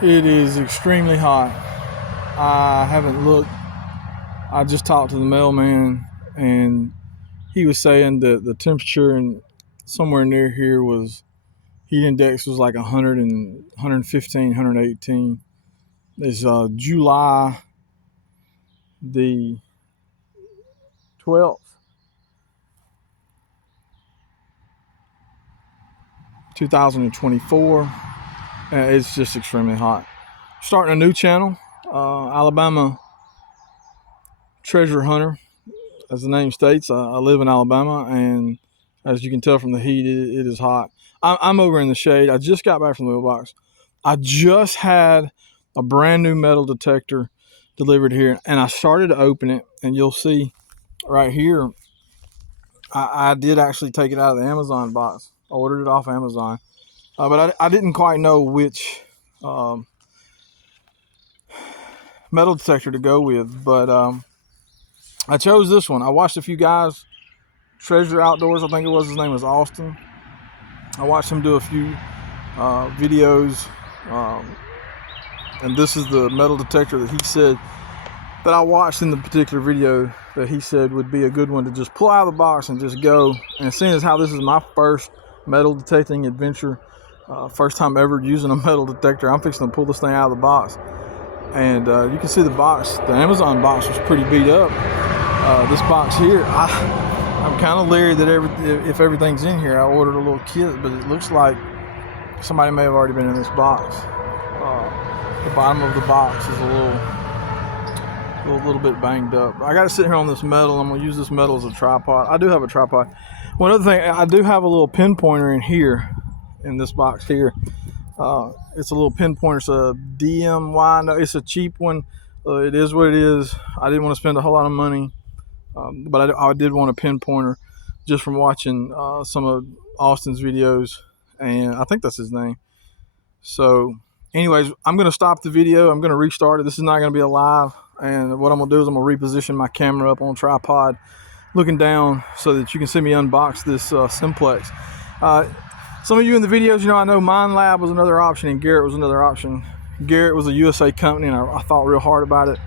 It is extremely hot. I haven't looked. I just talked to the mailman, and he was saying that the temperature in somewhere near here was heat index was like 100 and 115, 118. It's July the 12th, 2024. It's just extremely hot. Starting a new channel, Alabama Treasure Hunter, as the name states. I live in Alabama, and as you can tell from the heat, it is hot. I'm over in the shade. I just got back from the mailbox. I just had a brand new metal detector delivered here, and I started to open it, and you'll see right here, I did actually take it out of the Amazon box. I ordered it off Amazon, but I didn't quite know which metal detector to go with, but I chose this one. I watched a few guys, Treasure Outdoors, I think it was, his name was Austin. I watched him do a few videos, and this is the metal detector that he said, that I watched in the particular video, that he said would be a good one to just pull out of the box and just go. And seeing as how this is my first metal detecting adventure, first time ever using a metal detector, I'm fixing to pull this thing out of the box. And you can see the box, the Amazon box was pretty beat up. This box here, I'm kind of leery that if everything's in here. I ordered a little kit, but it looks like somebody may have already been in this box. The bottom of the box is a little bit banged up. I got to sit here on this metal. I'm going to use this metal as a tripod. I do have a tripod. One other thing, I do have a little pinpointer in here, in this box here. It's a little pinpointer. It's a DMY. No, it's a cheap one. It is what it is. I didn't want to spend a whole lot of money, but I did want a pinpointer just from watching some of Austin's videos, and I think that's his name. So anyways, I'm going to stop the video. I'm going to restart it. This is not going to be a live, and what I'm going to do is I'm going to reposition my camera up on a tripod looking down so that you can see me unbox this Simplex. Some of you in the videos, you know, I know Mind Lab was another option and Garrett was another option. Garrett was a USA company, and I thought real hard about it.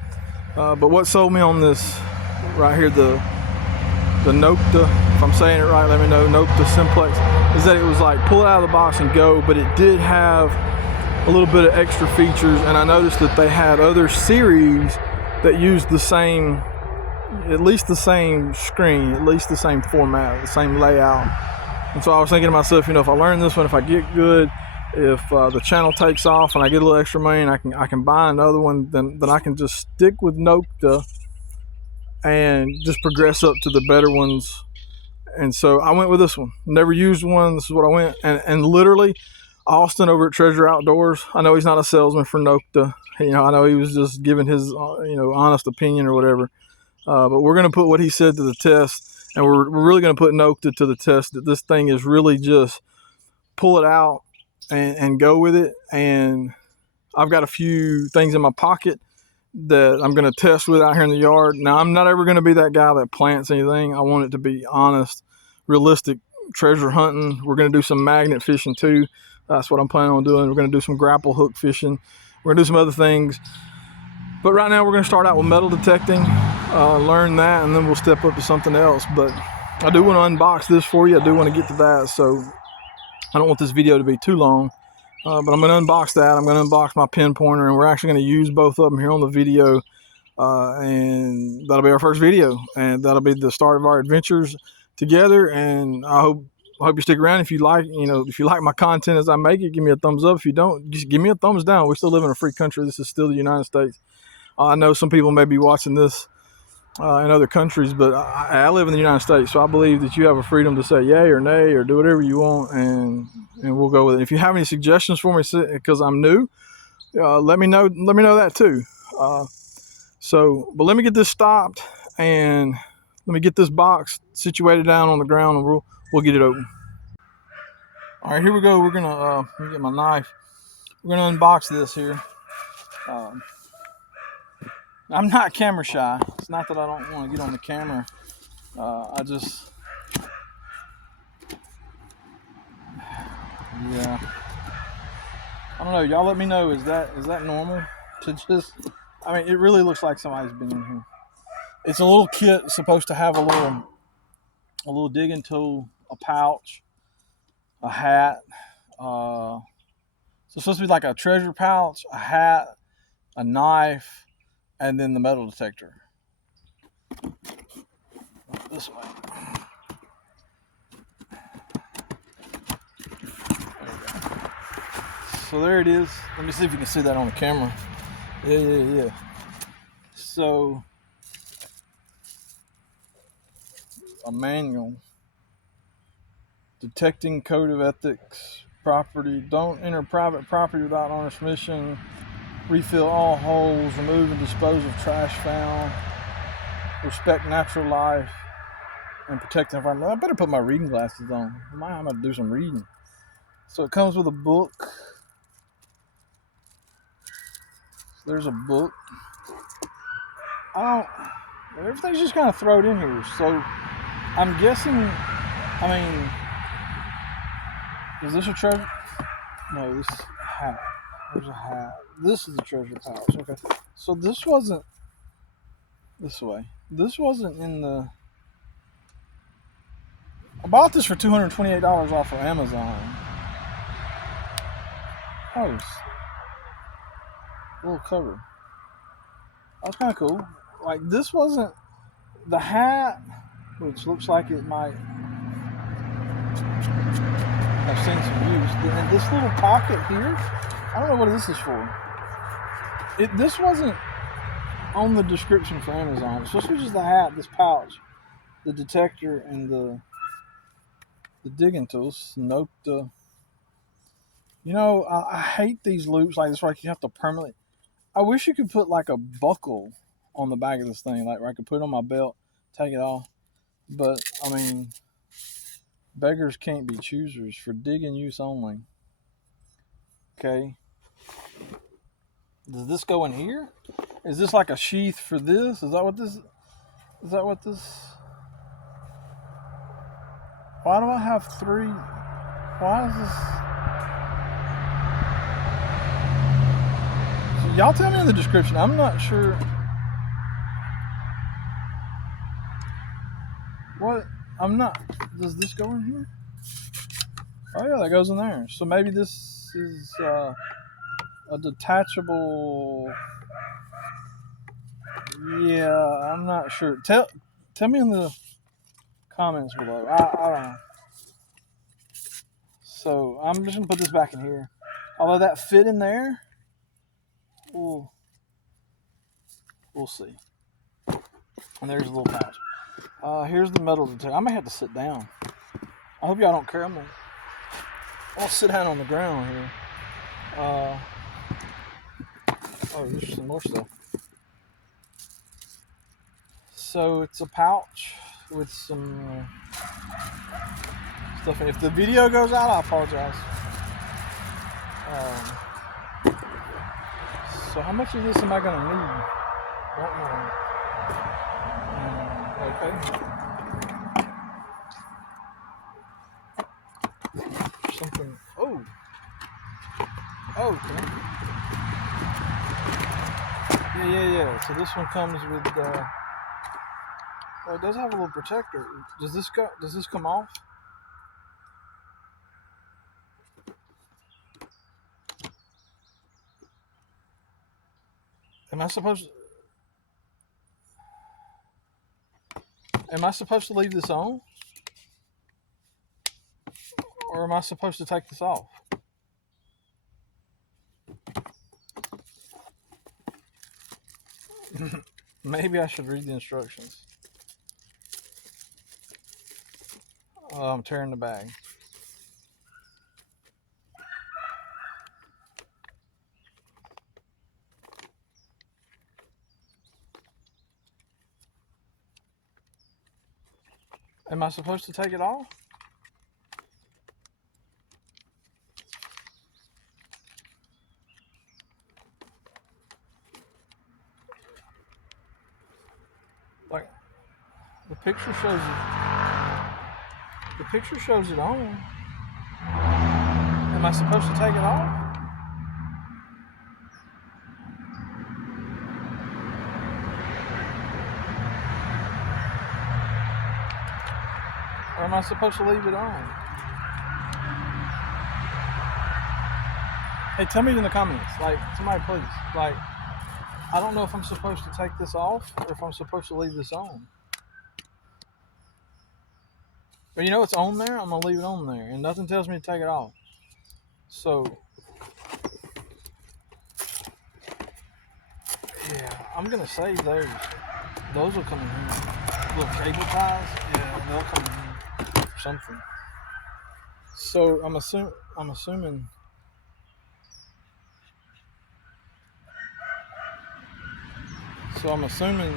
But what sold me on this right here, the Nokta, if I'm saying it right, let me know, Nokta Simplex, is that it was like pull it out of the box and go, but it did have a little bit of extra features. And I noticed that they had other series that used the same, at least the same screen, at least the same format, the same layout. And so I was thinking to myself, you know, if I learn this one, if I get good, if the channel takes off and I get a little extra money and I can buy another one, then I can just stick with Nokta and just progress up to the better ones. And so I went with this one. Never used one. This is what I went. And literally, Austin over at Treasure Outdoors, I know he's not a salesman for Nokta. You know, I know he was just giving his, you know, honest opinion or whatever. But we're going to put what he said to the test. And we're really going to put Nokta to the test, that this thing is really just pull it out and go with it. And I've got a few things in my pocket that I'm going to test with out here in the yard. Now, I'm not ever going to be that guy that plants anything. I want it to be honest, realistic treasure hunting. We're going to do some magnet fishing too. That's what I'm planning on doing. We're going to do some grapple hook fishing. We're going to do some other things. But right now we're going to start out with metal detecting, learn that, and then we'll step up to something else. But I do want to unbox this for you. I do want to get to that, so I don't want this video to be too long. But I'm going to unbox that. I'm going to unbox my pinpointer, and we're actually going to use both of them here on the video. And that'll be our first video, and that'll be the start of our adventures together. And I hope you stick around. If you like, you know, if you like my content as I make it, give me a thumbs up. If you don't, just give me a thumbs down. We still live in a free country. This is still the United States. I know some people may be watching this in other countries, but I live in the United States, so I believe that you have a freedom to say yay or nay or do whatever you want, and we'll go with it. If you have any suggestions for me, because I'm new, let me know. Let me know that too. But let me get this stopped, and let me get this box situated down on the ground, and we'll get it open. All right, here we go. We're gonna let me get my knife. We're gonna unbox this here. I'm not camera shy. It's not that I don't want to get on the camera. don't know. Y'all let me know. Is that normal to just? I mean, it really looks like somebody's been in here. It's a little kit. It's supposed to have a little digging tool, a pouch, a hat. So it's supposed to be like a treasure pouch, a hat, a knife, and then the metal detector. This way. So there it is. Let me see if you can see that on the camera. Yeah. So a manual. Detecting code of ethics. Property. Don't enter private property without owner's permission. Refill all holes. Remove and dispose of trash found. Respect natural life. And protect the environment. I better put my reading glasses on. I'm going to do some reading. So it comes with a book. There's a book. Everything's just kind of thrown in here. So I'm guessing, is this a treasure? No, this is a hat. There's a hat. This is a treasure pouch. Okay. So this wasn't this way. This wasn't in the. I bought this for $228 off of Amazon. Oh, it's a little cover. That's kind of cool. Like, this wasn't the hat, which looks like it might have seen some use. And this little pocket here, I don't know what this is for. This wasn't on the description for Amazon. It's supposed to be just the hat, this pouch, the detector, and the digging tools. Nokta. You know, I hate these loops like this, where you have to permanently. I wish you could put like a buckle on the back of this thing, like where I could put it on my belt, take it off. But I mean, beggars can't be choosers. For digging use only. Okay. Does this go in here? Is this like a sheath for this? Is that what this? Why do I have three? Why is this? So y'all tell me in the description. I'm not sure. What? Does this go in here? Oh yeah, that goes in there. So maybe this is a detachable. Yeah, I'm not sure. Tell me in the comments below. I don't know. So I'm just gonna put this back in here. Although that fit in there, we'll see. And there's a little pouch. Here's the metal detector. I may have to sit down. I hope y'all don't care. I'm gonna sit down on the ground here. There's some more stuff. So it's a pouch with some stuff in it. If the video goes out, I apologize. So how much of this am I going to need? Don't know. Okay. Something. Okay. Yeah. So this one comes with. It does have a little protector. Does this come off? Am I supposed to leave this on? Or am I supposed to take this off? Maybe I should read the instructions. I'm tearing the bag. Am I supposed to take it off? Like, the picture shows it. The picture shows it on. Am I supposed to take it off? I supposed to leave it on? Hey, tell me in the comments. Like, somebody please. Like, I don't know if I'm supposed to take this off or if I'm supposed to leave this on. But you know it's on there, I'm gonna leave it on there. And nothing tells me to take it off. So, yeah, I'm gonna save those. Those will come in here. Little cable ties, yeah, they'll come in here for something. So I'm assuming. So I'm assuming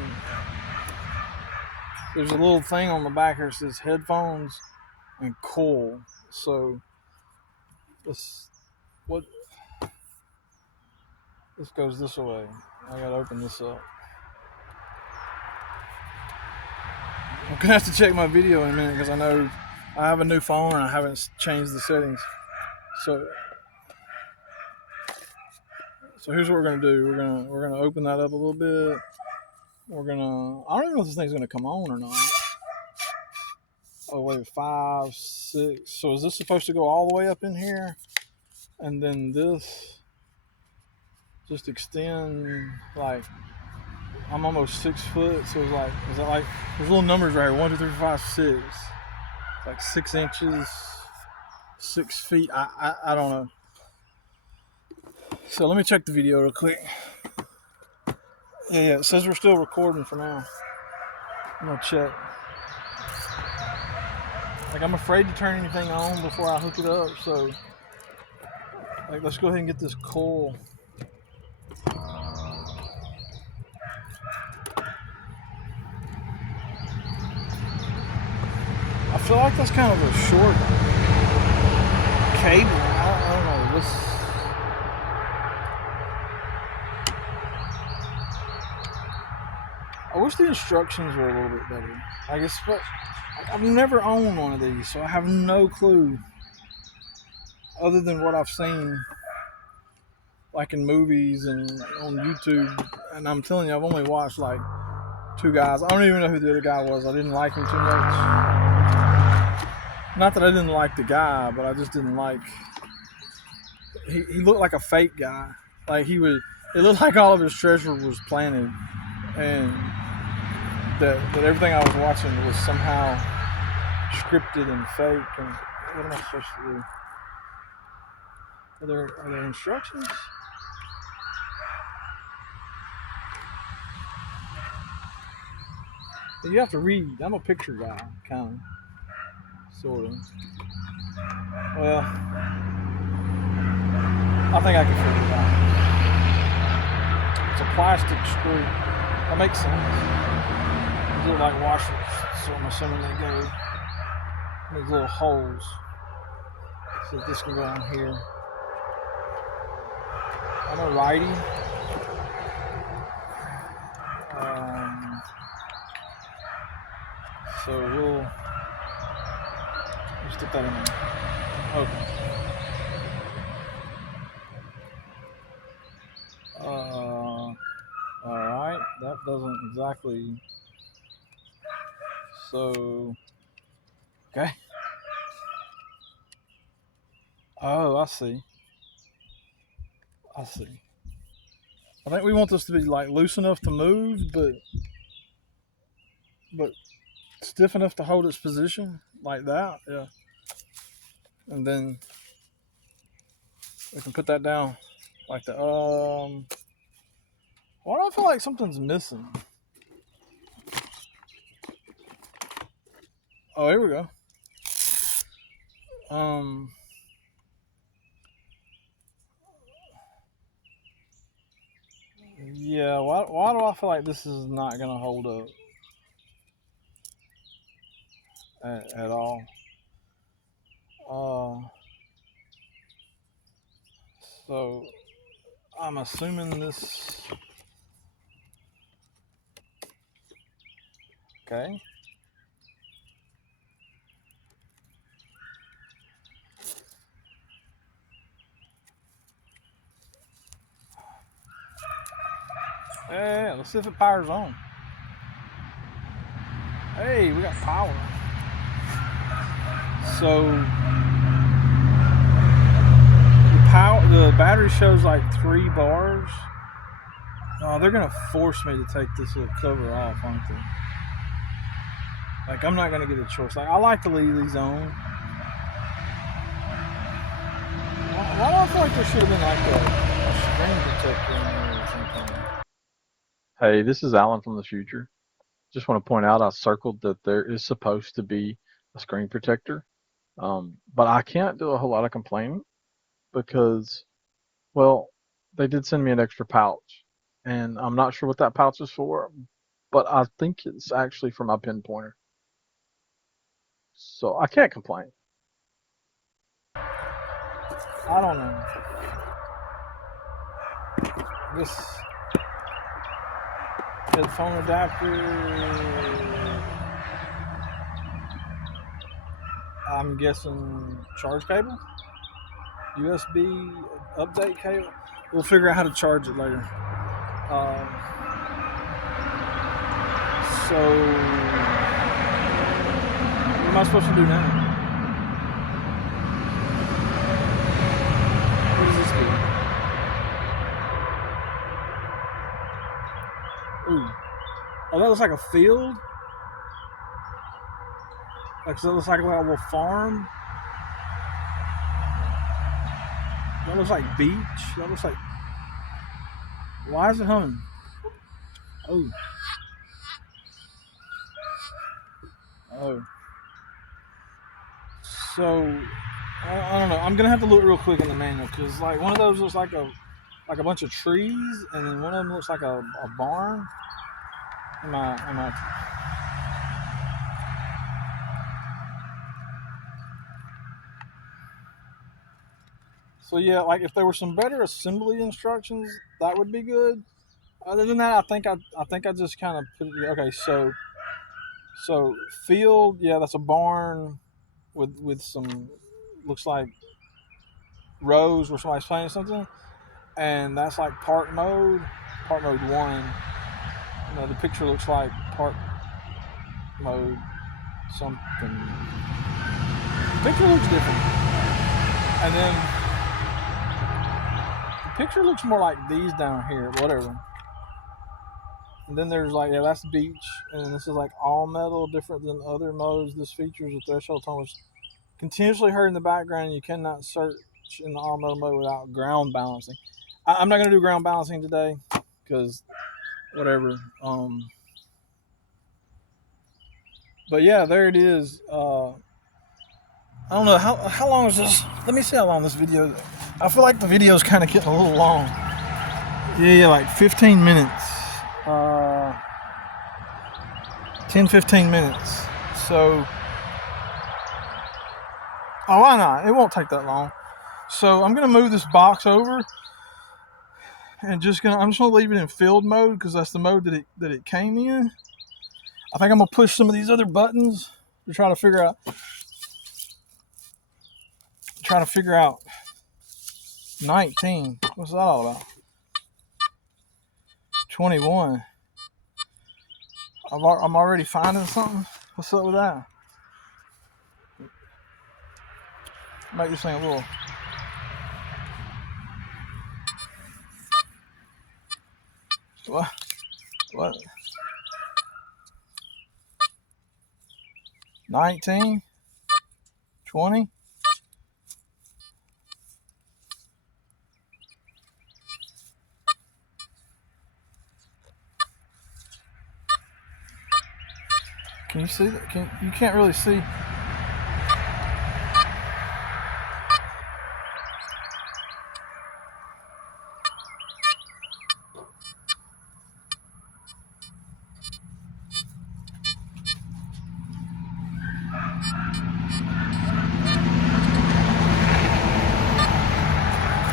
there's a little thing on the back here that says headphones and coil. So this goes this way. I gotta open this up. I'm gonna have to check my video in a minute because I know I have a new phone and I haven't changed the settings. So here's what we're gonna do. We're gonna open that up a little bit. I don't even know if this thing's gonna come on or not. Oh wait, 5, 6. So is this supposed to go all the way up in here? And then this just extend, like, I'm almost 6 foot, so it's like, is that like, there's little numbers right here, 1, 2, 3, 4, 5, 6. It's like 6 inches, 6 feet, I don't know. So let me check the video real quick. Yeah, it says we're still recording for now. I'm gonna check. Like, I'm afraid to turn anything on before I hook it up, so like, let's go ahead and get this coil. I feel like that's kind of a short cable. I don't know. I wish the instructions were a little bit better. I guess, but I've never owned one of these, so I have no clue other than what I've seen, like in movies and on YouTube. And I'm telling you, I've only watched like 2 guys. I don't even know who the other guy was. I didn't like him too much. Not that I didn't like the guy, but I just didn't like. He looked like a fake guy. Like, it looked like all of his treasure was planted, and that everything I was watching was somehow scripted and fake. And what am I supposed to do? Are there instructions? You have to read. I'm a picture guy, kind of, sort of. Well, I think I can figure it out. It's a plastic screw. That makes sense. These look like washers, so I'm assuming they go in these little holes. So this can go on here. I'm a righty. So we'll just stick that in there. Okay. Alright, that doesn't exactly. So, okay. Oh, I see. I think we want this to be like loose enough to move, but stiff enough to hold its position, like that. Yeah. And then we can put that down like that. Why do I feel like something's missing? Oh, here we go. Yeah, why do I feel like this is not gonna hold up at all? So I'm assuming this. Okay. Yeah, let's see if it powers on. Hey, we got power. So the battery shows like 3 bars. Oh, they're gonna force me to take this little cover off, aren't they? Like, I'm not gonna get a choice. Like, I like to leave these on. Why do I feel like there should have been like a screen protector in there or something? Hey, this is Alan from the future. Just want to point out I circled that there is supposed to be a screen protector, but I can't do a whole lot of complaining because, well, they did send me an extra pouch, and I'm not sure what that pouch is for, but I think it's actually for my pin pointer. So I can't complain. I don't know. This headphone adapter, I'm guessing charge cable, USB update cable. We'll figure out how to charge it later. So what am I supposed to do now? What does this do? Ooh. Oh, that looks like a field. Like, so it looks like a little farm. That looks like beach. That looks like. Why is it humming? Oh. Oh. So I don't know. I'm gonna have to look real quick in the manual because like one of those looks like a bunch of trees, and then one of them looks like a barn. Am I? So yeah, like if there were some better assembly instructions, that would be good. Other than that, I think I just kind of put it. Okay, so field, yeah, that's a barn with some looks like rows where somebody's playing something, and that's like park mode 1. You know, the picture looks like park mode something. The picture looks different, and then the picture looks more like these down here, whatever. And then there's like, yeah, that's the beach, and then this is like all metal, different than other modes. This features a threshold tone which continuously heard in the background. You cannot search in the all metal mode without ground balancing. I'm not gonna do ground balancing today because whatever. But yeah, there it is. I don't know how long is this. Let me see how long this video. I feel like the video is kind of getting a little long. Yeah, like 15 minutes. 10-15 minutes. So, oh, why not? It won't take that long. So I'm gonna move this box over, and I'm just gonna leave it in field mode because that's the mode that it came in. I think I'm gonna push some of these other buttons to try to figure out 19. What's that all about? 21. I'm already finding something. What's up with that? Make this thing a little. What? 19? 20? Can you see that? You can't really see.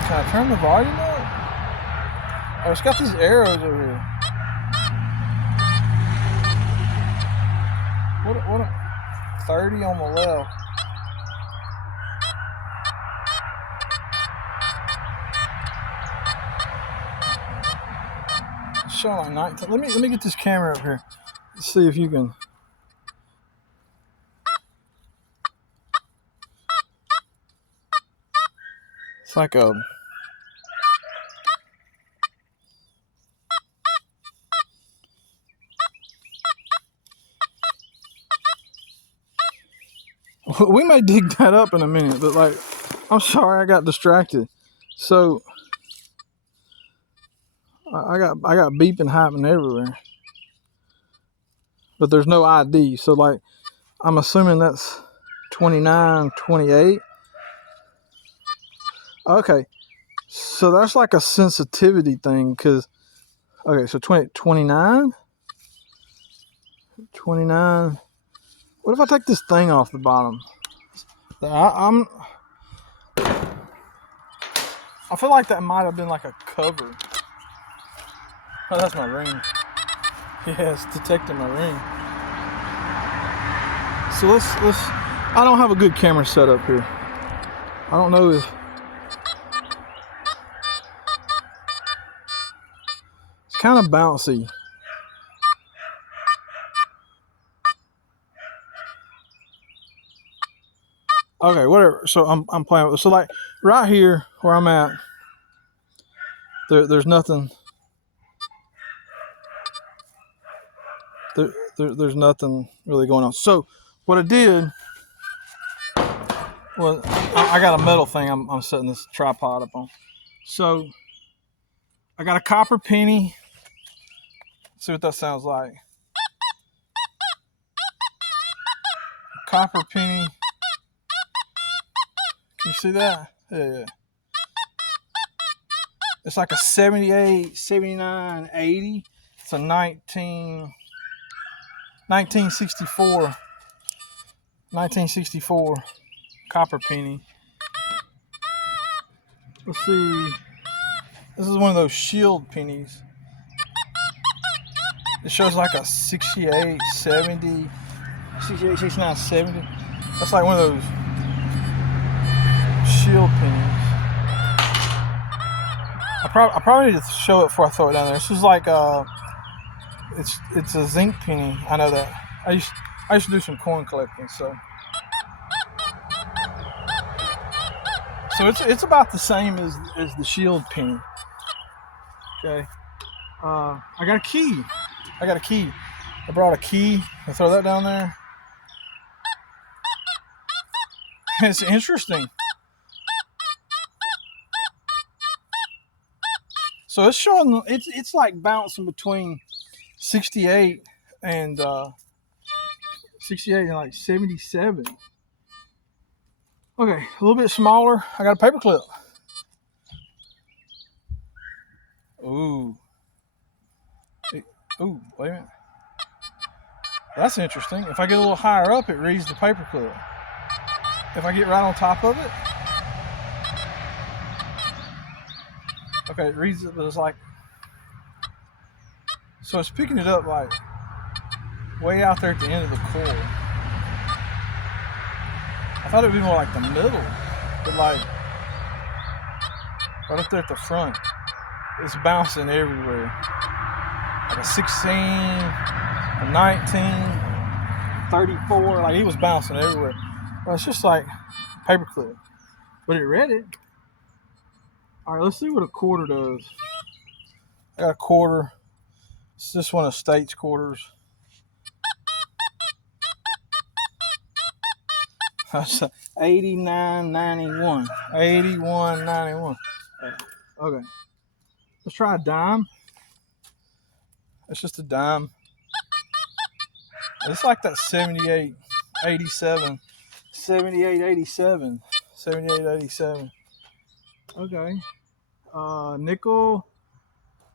Can I turn the volume up? Oh, it's got these arrows over here. What? 30 on the left. It's showing like 19. Let me get this camera up here. Let's see if you can. It's like a... We may dig that up in a minute, but like, I'm sorry I got distracted. So I got beeping happening everywhere, but there's no ID. So like, I'm assuming that's 29, 28. Okay, so that's like a sensitivity thing, because okay, so 29. What if I take this thing off the bottom? I feel like that might have been like a cover. Oh, that's my ring. Yeah, it's detecting my ring. So let's. I don't have a good camera setup here. I don't know if it's kind of bouncy. Okay, whatever. So I'm playing with it. So like right here where I'm at, there's nothing. There's nothing really going on. So what I did was I got a metal thing I'm setting this tripod up on. So I got a copper penny. Let's see what that sounds like. A copper penny. Can you see that? Yeah. It's like a 78, 79, 80. It's a 1964 copper penny. Let's see. This is one of those shield pennies. It shows like a 68, 70, 68, 69, 70. That's like one of those shield pennies. I probably need to show it before I throw it down there. This is like it's a zinc penny. I know that. I used to do some coin collecting, so it's about the same as the shield penny. Okay. I got a key. I brought a key. I throw that down there. It's interesting. So it's showing. It's like bouncing between 68 and 68 and like 77. Okay, a little bit smaller. I got a paper clip. Ooh, wait a minute. That's interesting. If I get a little higher up, it reads the paper clip. If I get right on top of it, okay, it reads it, but it's like, so it's picking it up like way out there at the end of the cord. I thought it would be more like the middle, but like right up there at the front, it's bouncing everywhere. Like a 16, a 19, 34, like he was bouncing everywhere. Well, it's just like a paperclip, but it read it. All right, let's see what a quarter does. I got a quarter. It's just one of State's quarters. That's 89.91. 81.91. Okay. Let's try a dime. It's just a dime. It's like that 78, 87. 78, 87. 78, 87. Okay. Nickel.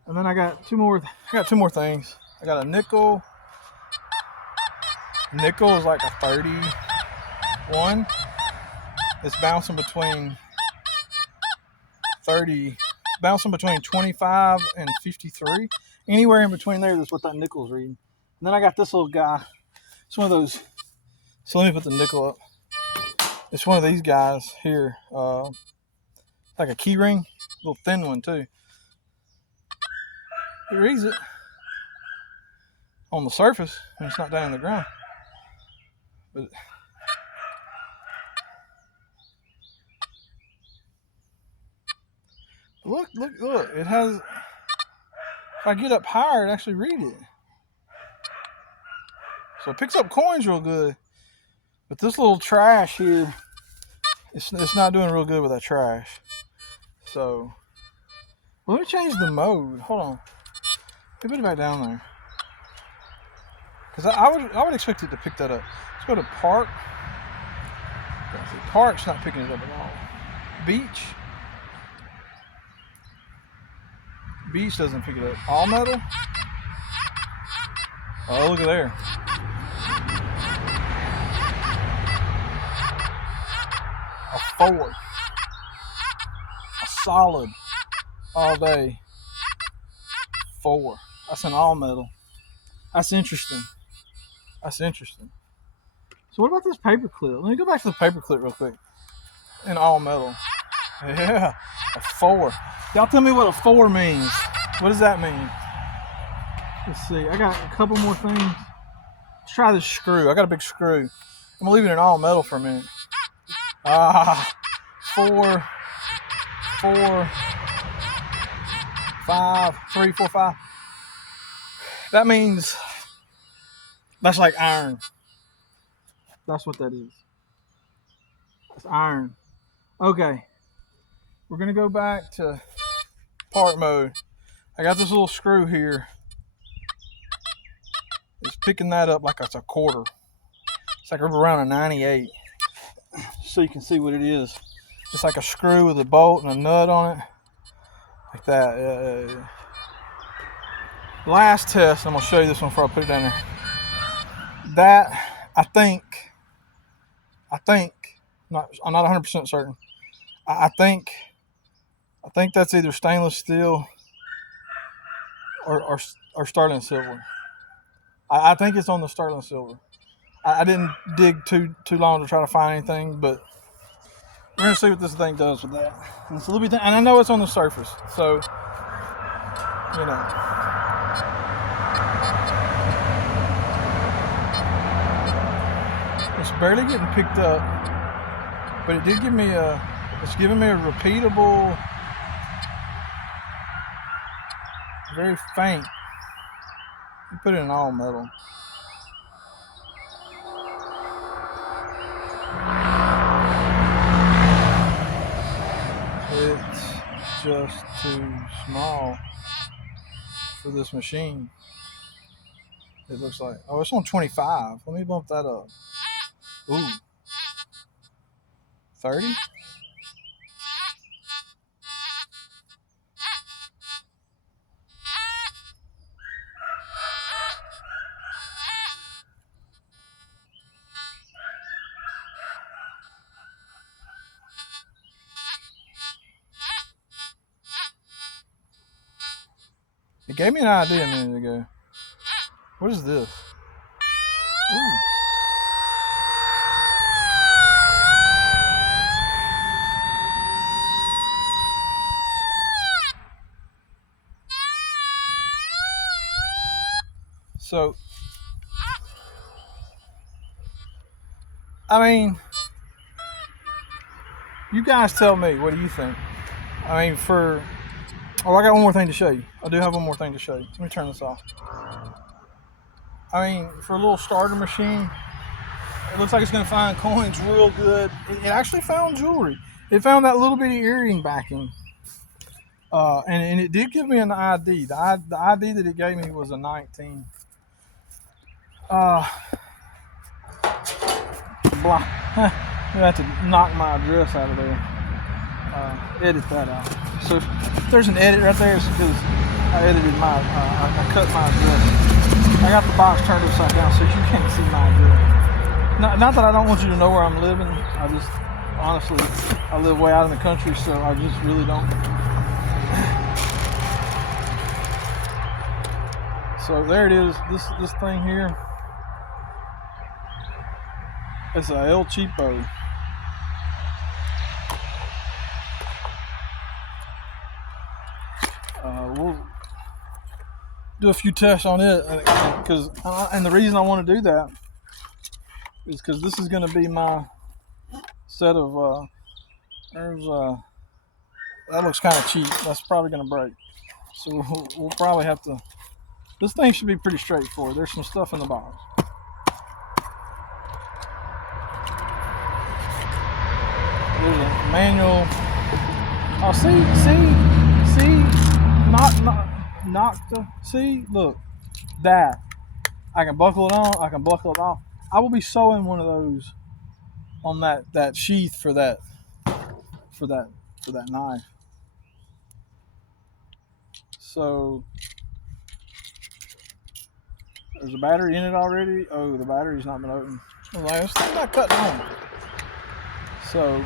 And then I got two more things. I got a nickel. Nickel is like a 31. It's bouncing between 25 and 53. Anywhere in between there is what that nickel's reading. And then I got this little guy. It's one of those. So let me put the nickel up. It's one of these guys here. Like a key ring. A little thin one too. It reads it on the surface when it's not down on the ground. But Look. It has. If I get up higher, it actually read it. So it picks up coins real good. But this little trash here, it's not doing real good with that trash. So let me change the mode. Hold on. Let me put it back down there. Because I would expect it to pick that up. Let's go to park. Park's not picking it up at all. Beach. Beach doesn't pick it up. All metal. Oh, look at there. A 4. A solid. All day. 4. That's an all metal. That's interesting. So what about this paper clip? Let me go back to the paper clip real quick. In all metal. Yeah. A 4. Y'all tell me what a 4 means. What does that mean? Let's see. I got a couple more things. Let's try this screw. I got a big screw. I'm gonna leave it in all metal for a minute. 4, 5, 3, 4, 5. That means that's like iron. That's what that is. It's iron. Okay. We're gonna go back to park mode. I got this little screw here. It's picking that up like it's a quarter. It's like around a 98. So you can see what it is. It's like a screw with a bolt and a nut on it. Like that. Last test, I'm going to show you this one before I put it down there. That, I think, I'm not 100% certain. I think that's either stainless steel or sterling silver. I think it's on the sterling silver. I didn't dig too long to try to find anything, but we're going to see what this thing does with that. And it's a little bit, and I know it's on the surface, so, you know. It's barely getting picked up, but it did give me it's giving me a repeatable, very faint. You put it in all metal. It's just too small for this machine. It looks like. Oh, it's on 25. Let me bump that up. Ooh. 30? It gave me an idea a minute ago. What is this? Ooh. So, I mean, you guys tell me, what do you think? I mean, I got one more thing to show you. I do have one more thing to show you. Let me turn this off. I mean, for a little starter machine, it looks like it's going to find coins real good. It actually found jewelry. It found that little bitty earring backing. And it did give me an ID. The ID that it gave me was a 19. Blah. I have to knock my address out of there. Edit that out. So if there's an edit right there, it's because I edited I cut my address. I got the box turned upside down so you can't see my address. Not that I don't want you to know where I'm living. I just, honestly, I live way out in the country, so I just really don't. So there it is. This thing here. It's a El Cheapo. We'll do a few tests on it, and the reason I want to do that is because this is going to be my set of there's that looks kind of cheap. That's probably going to break. So we'll probably have to. This thing should be pretty straightforward. There's some stuff in the box. There's a manual. Oh, see, Nokta. See, look, that. I can buckle it on. I can buckle it off. I will be sewing one of those on that sheath for that knife. So there's a battery in it already. Oh, the battery's not been opened. I'm like, it's not cutting on. So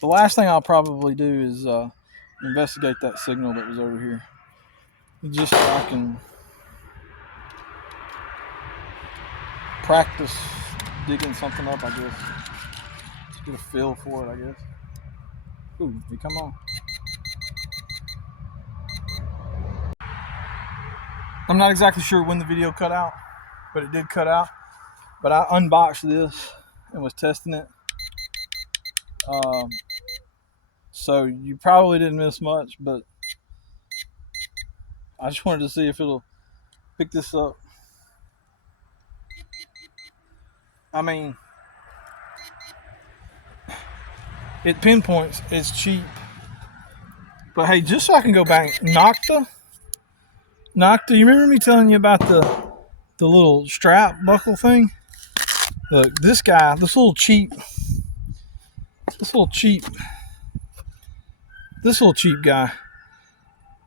the last thing I'll probably do is investigate that signal that was over here, just so I can practice digging something up, I guess. Just get a feel for it, I guess. Ooh, you come on. I'm not exactly sure when the video cut out, but it did cut out. But I unboxed this and was testing it. So you probably didn't miss much, but I just wanted to see if it'll pick this up. I mean, it pinpoints, it's cheap. But hey, just so I can go back, Nokta, you remember me telling you about the little strap buckle thing? Look, this guy, this little cheap guy,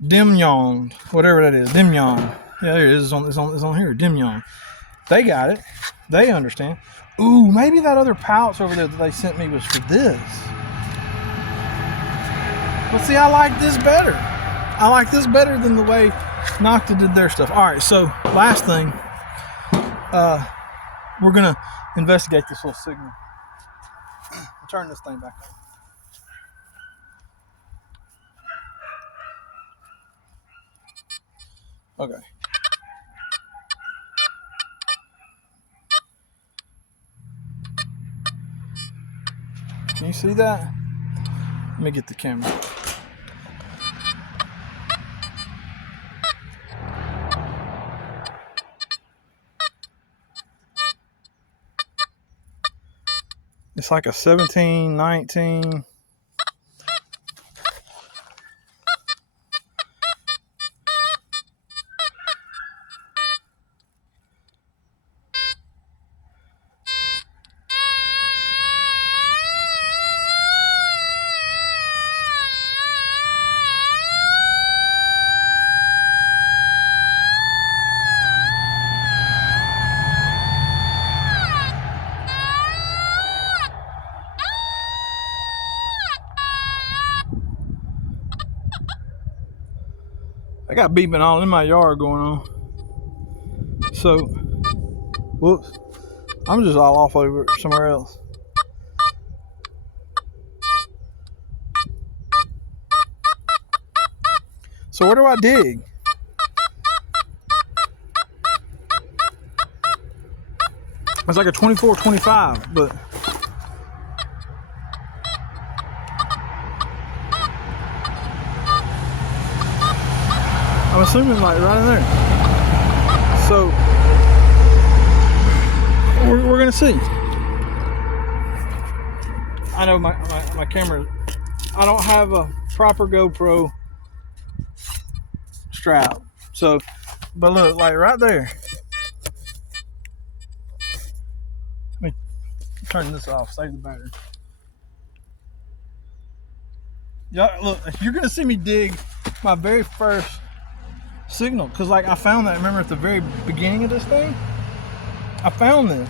Dimyon, whatever that is, Dimyon. Yeah, there it is. It's on here, Dimyon. They got it. They understand. Ooh, maybe that other pouch over there that they sent me was for this. But see, I like this better. I like this better than the way Nokta did their stuff. All right, so last thing, we're gonna investigate this little signal. I'll turn this thing back on. Okay. Can you see that? Let me get the camera. It's like a 17, 19. I got beeping all in my yard going on. So, whoops. I'm just all off over somewhere else. So where do I dig? It's like a 24-25, but I'm assuming like right in there. So we're gonna see. I know my camera, I don't have a proper GoPro strap. So, but look, like right there. Let me turn this off, save the battery. Yeah, look, you're gonna see me dig my very first signal, because like I found that, remember at the very beginning of this thing, I found this.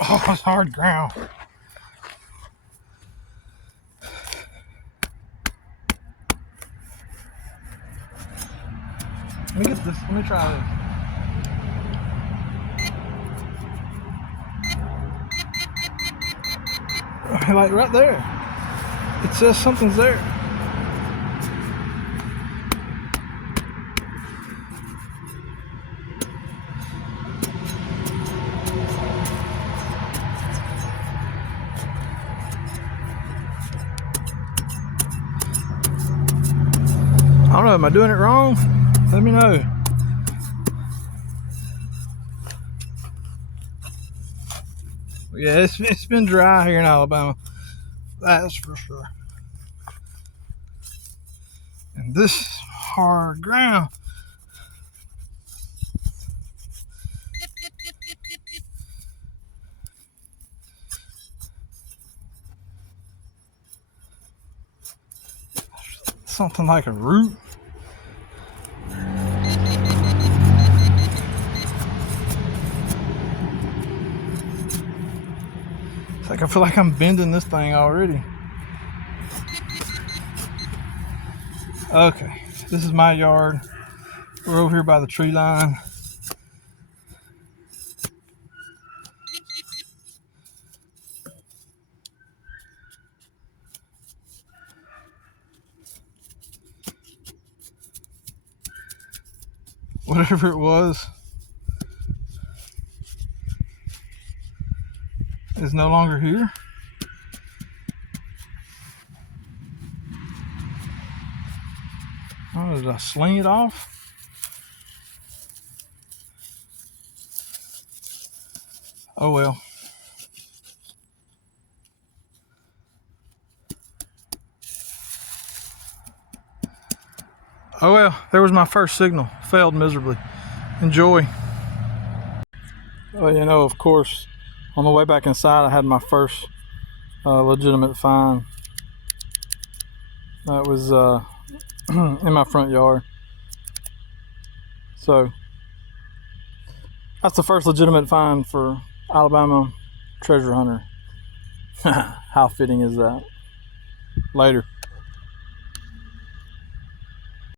Oh, it's hard ground. Let me get this, let me try this. Like right there, it says something's there. Am I doing it wrong? Let me know. Yeah, it's been dry here in Alabama. That's for sure. And this hard ground. Something like a root. It's like I feel like I'm bending this thing already. Okay, this is my yard. We're over here by the tree line. Whatever it was is no longer here. Oh, did I sling it off? Oh well. Oh well, there was my first signal. Failed miserably. Enjoy. Well, you know, of course, on the way back inside, I had my first legitimate find. That was in my front yard. So that's the first legitimate find for Alabama treasure hunter. How fitting is that? Later.